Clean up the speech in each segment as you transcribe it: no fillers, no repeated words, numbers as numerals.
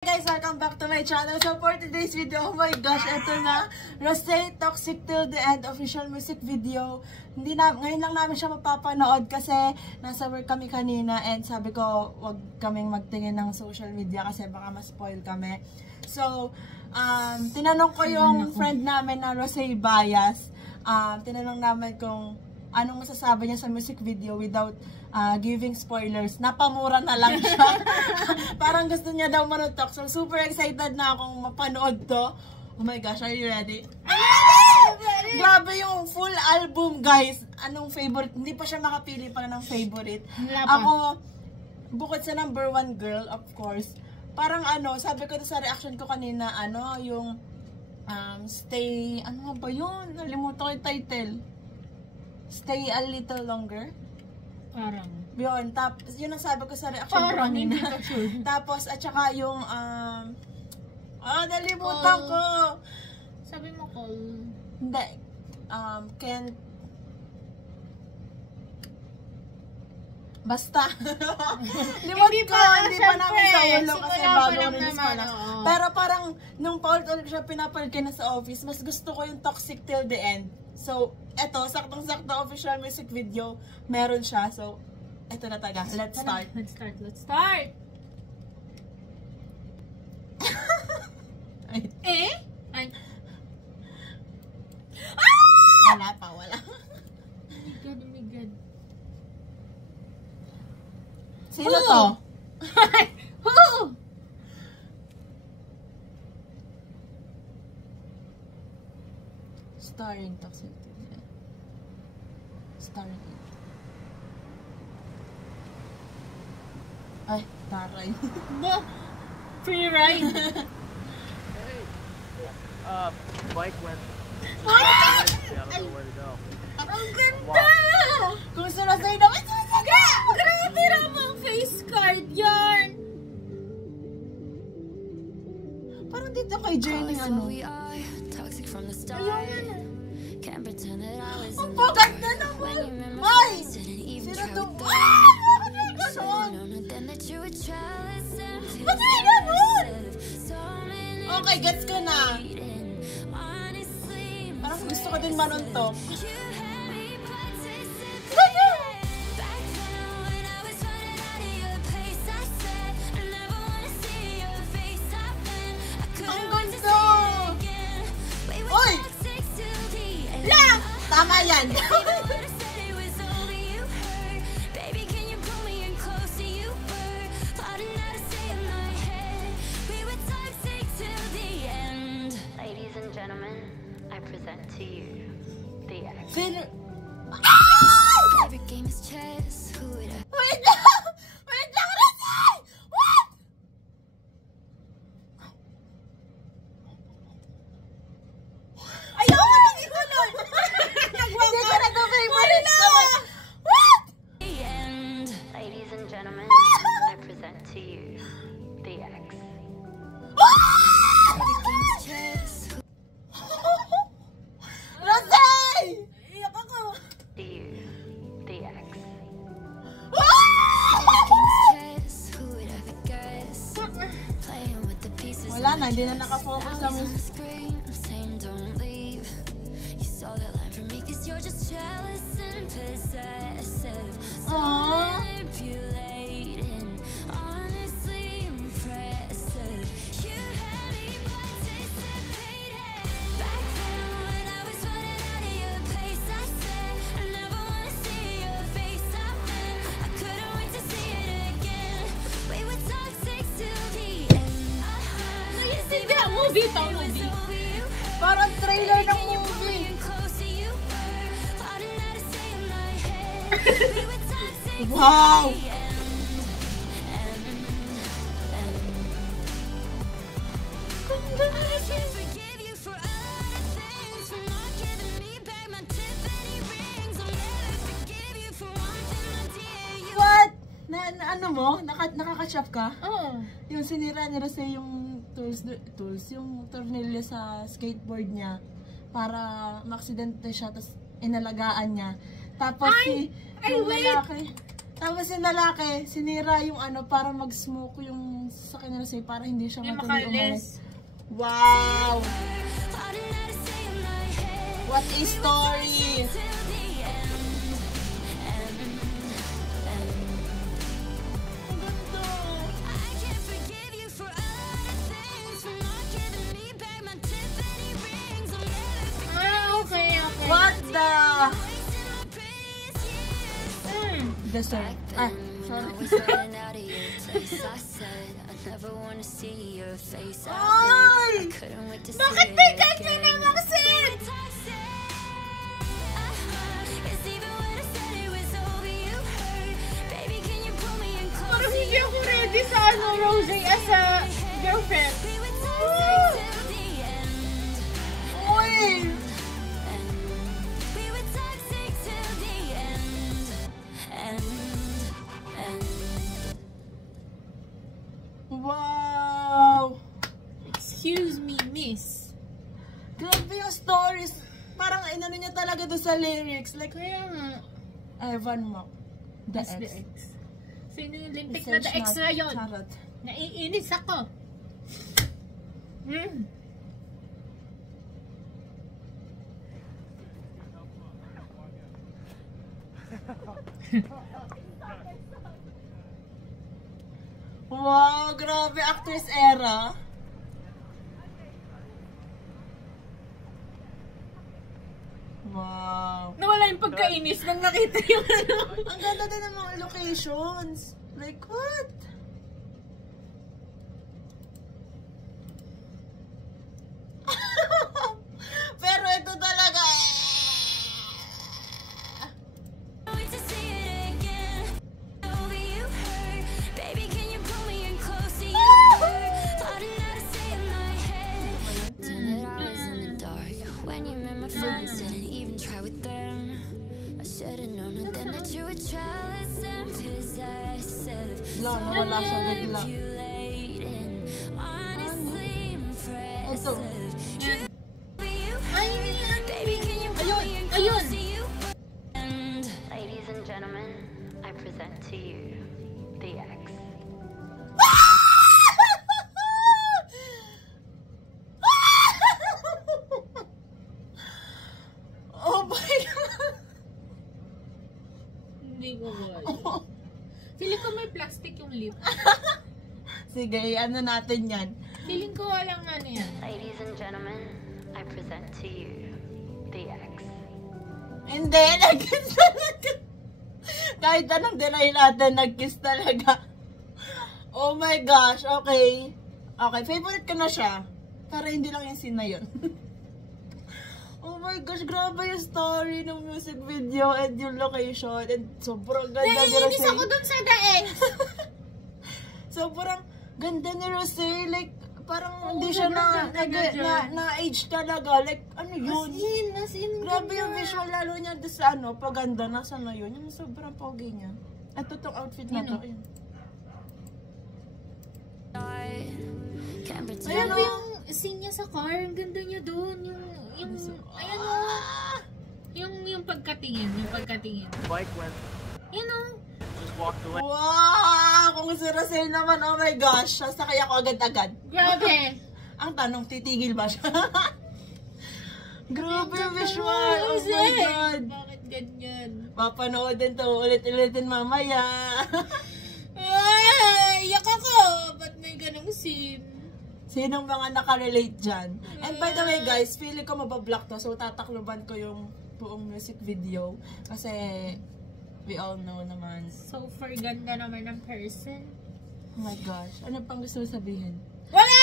Guys, welcome back to my channel. So for today's video, oh my gosh, ito na, Rosé Toxic Till the End official music video. Ngayon lang namin siya mapapanood kasi nasa work kami kanina and sabi ko wag kaming magtingin ng social media kasi baka ma-spoil kami. So, tinanong ko yung friend namin na Rosé Bias. Tinanong namin kung anong masasabi niya sa music video without giving spoilers. Napamura na lang siya. Parang gusto niya daw manutok. So, super excited na akong mapanood to. Oh my gosh, are you ready? Ready! Grabe yung full album, guys. Anong favorite? Hindi pa siya makapili pa ng favorite. Ako, bukod sa number 1 girl, of course. Parang sabi ko sa reaction ko kanina, yung stay, ano ba yun? Nalimutan ko yung title. Stay a little longer. Parang. Yun, tapos yun ang sabi ko sa reaction ko kanina. Tapos, at saka yung, nalimutan ko. Sabi mo call. Hindi. Can't. Basta. Hindi pa namin sa ulo kasi bago release pa lang. Pero parang, nung paulit-ulit siya pinapanood na sa office, mas gusto ko yung Toxic Till the End. So, eto, saktong-sakto official music video, meron siya. So, eto na taga. Let's start. Let's start! Ay. Eh? Ay. Wala pa, wala. Oh my God. Sino to? Who? Starring Toxic Till the End. Starring. Ay, taray. Free ride. Bike went. What? I don't know where to go. Ang ganda! Kung sunasay naman, sunasaga! Grabe namang face card yarn! Parang dito kay Jenny, Ayun. Ang bagat na naman! Ay! Sino to? Bakit ganon? Bakit ganon? Okay, gets ko na. Parang gusto ko din manuntok. Ang gusto! Uy! Lang! Tama yan! Ladies and gentlemen, I present to you the X. Sino? Every game is chess. Who would I? Wait lang! Wait lang, Rosé! What? Ayaw ko lang isunod! Hindi ko na ito favorite naman! What? The end. Ladies and gentlemen, I present to you the X. Every game is chess. Rosé! Iyak ako! To you the X. Chess. Who would ever guess? Playing with the pieces. Wala na, hindi na nakafocus sa music. Screen, I'm saying don't leave. You saw that line from me 'cause you're just jealous and possessive. Aww. Manipulating, honestly impressive. You had me participating. Back then when I was running out of your place, I said I never wanna see your face again. I couldn't wait to see it again. We were toxic till the end. Hindi, movie to, movie. Parang trailer ng movie. Wow! What? Ano mo? Nakaka-shop ka? Oh. Yung sinira ni Rosé yung tools, yung tornilyo sa skateboard niya para maaksidente siya, tapos inalagaan niya. Tapos yung lalaki, Tapos yung lalaki, sinira yung ano, para mag-smoke yung sa kanya Rosé, para hindi siya Hindi matuloy makalis. Wow! What a story! Okay. What the? Dessert. Ah, sorry. Ay! Bakit may ganyan namang sin? Parang hindi ako ready sa ano, Rosé, as a girlfriend. Uy! Wow! Excuse me, miss. Grabe yung stories. Parang inano niya talaga doon sa lyrics. Like, Kaya nga, Evan Mock. The that's the X. X. Sino yung lintik na the X na yun? Charot. Naiinis ako. Wow, grabe. Actress era. Wow. Nawala yung pagkainis nang nakita yung ano. Ang ganda din ng mga locations. Like, what? Pero ito talaga Wala, nawala siya bigla. Ito. Ayun! Ladies and gentlemen, I present to you the X. Oh my God! Hindi ko wala. Feeling ko may plastic yung lip. Sige, ano natin yan. Feeling ko walang ano yan. Ladies and gentlemen, I present to you the X. Hindi, nag-kiss talaga. Kahit anong deny natin, nag-kiss talaga. Oh my gosh, okay. Okay, favorite ko na siya. Pero hindi lang yung scene na yun. Oh my gosh, grabe yung story ng music video and yung location. And sobrang ganda ni Naiinis Rosé. ako dun sa the X. Sobrang ganda ni Rosé. Like, parang Oo, hindi siya sobrang ganda dyan. na-age talaga. Like, ano yun? As in, Grabe yung ganda. visual lalo niya doon sa ano, paganda. Nasa na yun? Yung sobrang pogi niya. At totong outfit na to. Ayun. Alam mo yung scene niya sa car, ang ganda niya doon. Yung ayan o. Yung pagkatingin, Bike went, Yun o. just walked away. Wow! Kung si Rosé naman, oh my gosh. Sasakay ako agad-agad. Grabe. Ang tanong, titigil ba siya? Grabe yung visual. Oh Rosé. my God. Bakit ganyan? Papanoodin to ulit-ulitin mamaya. Ay, yak ako. Ba't may ganong scene? Sinong mga nakarelate dyan? And by the way guys, feeling ko mabablock to. So tatakluban ko yung buong music video. Kasi we all know naman. So, for ganda naman ng person. Oh my gosh. Ano pang gusto mo sabihin? Wala!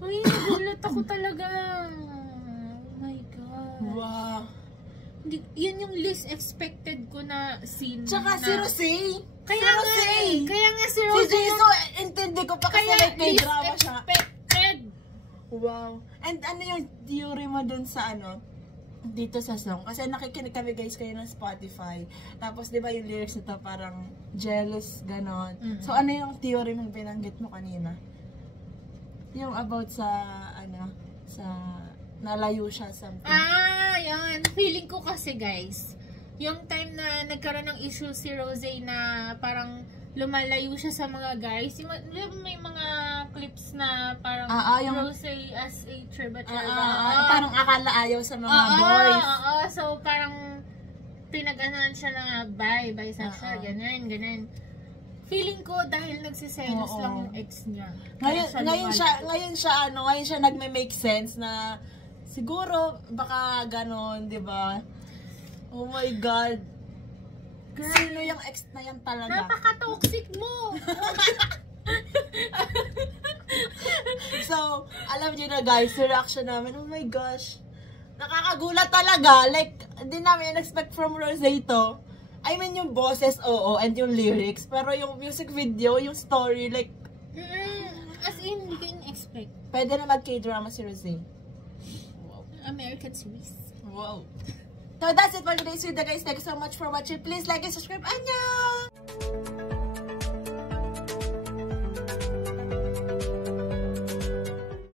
Uy, nagulat ako talaga. Oh my God. Wow. Yun yung least expected ko na scene. Tsaka na, si Rosé. Kaya si nga Rosé. eh. Kaya nga si Si Rosé. Jisoo, intindi ko pa kasi Kaya like may least drama siya. expected. Wow. And ano yung theory mo dun sa ano? Dito sa song. Kasi nakikinig kami guys kayo ng Spotify. Tapos di ba yung lyrics nito parang jealous, ganon. So ano yung theory mong binanggit mo kanina? Yung about sa ano, sa nalayo siya something. Yan. Feeling ko kasi guys, yung time na nagkaroon ng issue si Rose na parang lumalayo siya sa mga guys. Di ba may mga clips na parang yung Rose as a tributary. Parang akala ayaw sa mga boys. So parang pinag-anuhan siya na bisexual, ganun. Feeling ko dahil nagsiselos lang yung ex niya. Ngayon siya nagme-make sense na siguro baka ganon, 'di ba? Oh my God. Girl, sino yung ex na yan talaga? Napaka-toxic mo! So, alam niyo na guys, yung reaction namin, oh my gosh. Nakakagulat talaga. Like, hindi namin in-expect from Rose to. I mean, yung boses, oo, and yung lyrics. Pero yung music video, yung story, like, as in, we can expect. pwede na mag-K-drama si Rose. American series. Wow. So, that's it for today's video, guys. Thank you so much for watching. Please like and subscribe. Annyeong!